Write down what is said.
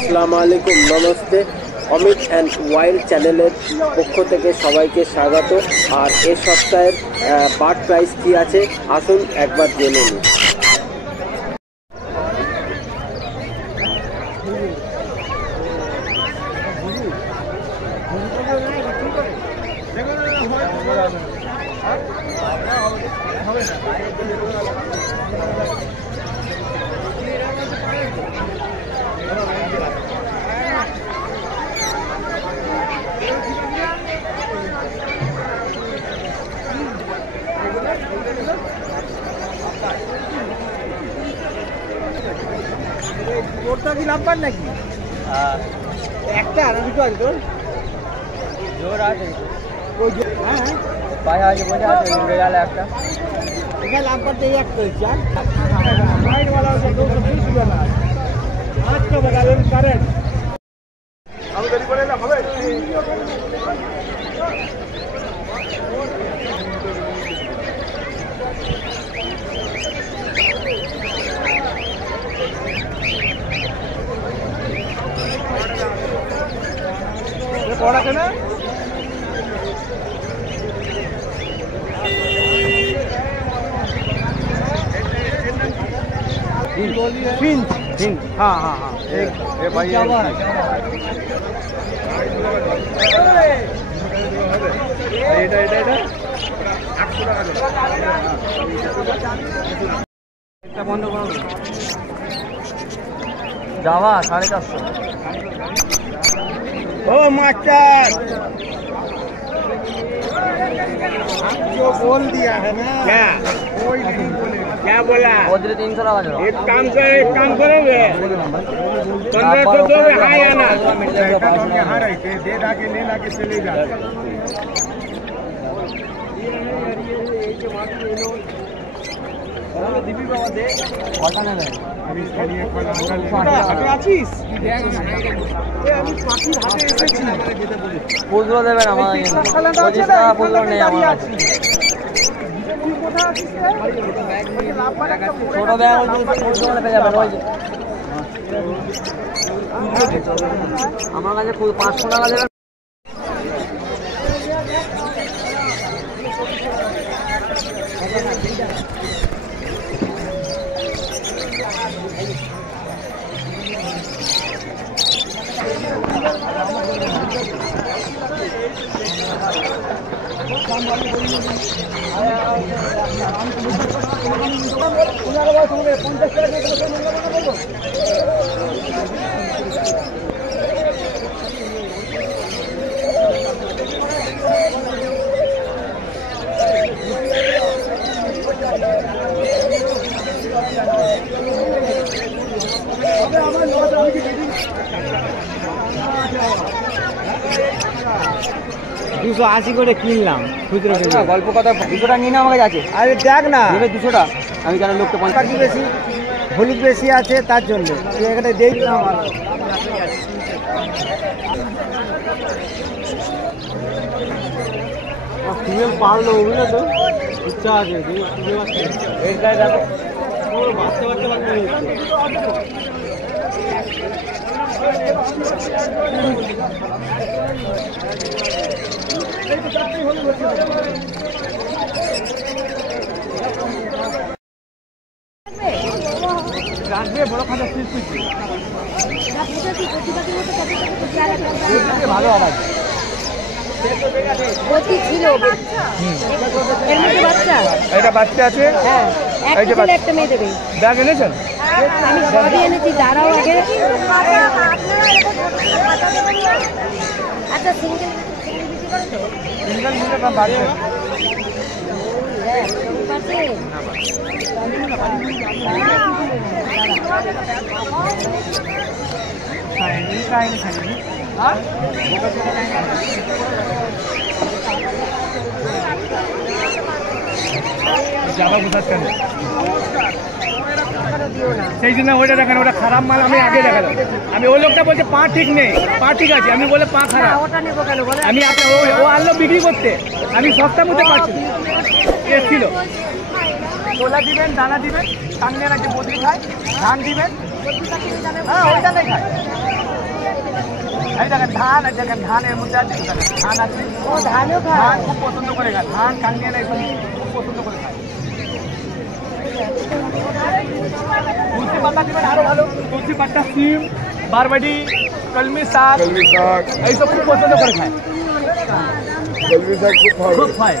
আসসালামু আলাইকুম, namaste. Amit and wild চ্যানেলের পক্ষ থেকে সবাইকে স্বাগত। আর এই সপ্তাহের বার্ড প্রাইস কী আছে আসুন একবার জেনে নিন। তোরটা কি নাম্বার নাকি? একটা আর দুটো আছে তোর? জোর আছে ওই যে হ্যাঁ পায়ে আছে বোঝা আছে উড়ে গেল একটা। এখানে নাম্বারটা এক করেছি আর রাইট वाला আছে 220 টাকা আজকে বগালেন কারেন্ট আমি দেরি করে না হবে। পড়াছে না हाँ हाँ हाँ ये भाई বন্ধ করো যাওয়া 450 ओ मास्टर जो बोल दिया है ना क्या कोई नहीं बोले क्या बोला 300 लगा दो। एक काम करोगे 1500 दो हाँ या ना हाँ रहे दे दा के ले ला के चले जा। दीपी बाबा दे पता नहीं अभी इसके लिए हाथे आছিস আমি পাখির হাতে এসেছি ফুলগুলো দেবেন আমার পজিশন ফুলগুলো নেই আমার কাছে ছোট ব্যাগ ফুলগুলো পেয়ে যাবেন ওই আমার কাছে 500 টাকা দেবেন। দুশো 80 করে কিনলাম খুচরো গল্প কথা 200 টাকা নিয়ে আমার কাছে আছে। আরে দেখ না 200 টাকা আমি কেন লোককে 50 টাকা বেশি হলুদ বেশি আছে তার জন্য এখানে দিয়ে দিলাম। ফিমেল পারলো বুঝলে তো ইচ্ছা আছে এই গায়ে দেখো বাচ্চা বাচ্চা বাচ্চা বড় খাতা ভালো আওয়াজ এটা বাচ্চা আছে একটা মেয়ে দেবে ব্যাগ এনেছেন আমি সবই এনেছি দাঁড়াও আগে। আচ্ছা সিঙ্গেল মিলে বাড়ি সেই জন্য ওইটা দেখেন ওটা খারাপ মাল আমি আগে দেখালাম। আমি ওই লোকটা বলছে পা ঠিক নেই পা ঠিক আছে আমি বলে পা খারাপ আমি ও আনলো বিক্রি করতে আমি সস্তার মধ্যে পাচ্ছি এসেছিল ছোলা দিবেন দানা দিবেন সামনে রাখে বদলি খায় ধান দিবেন হ্যাঁ ওইটা খায় এই দেখেন ধান, এই দেখেন ধান এর মধ্যে আছে, ধান আছে। ও ধানও খায়, ধান খুব পছন্দ করে খায়, ধান কাঙ্গিয়ে একদম খুব পছন্দ করে খায়। তুলসী পাতা দিবেন আরো ভালো, তুলসী পাতা, সিম, বারবাটি, কলমি শাক এইসব খুব পছন্দ করে খায়, কলমি শাক খুব ভালো। খুব খায়।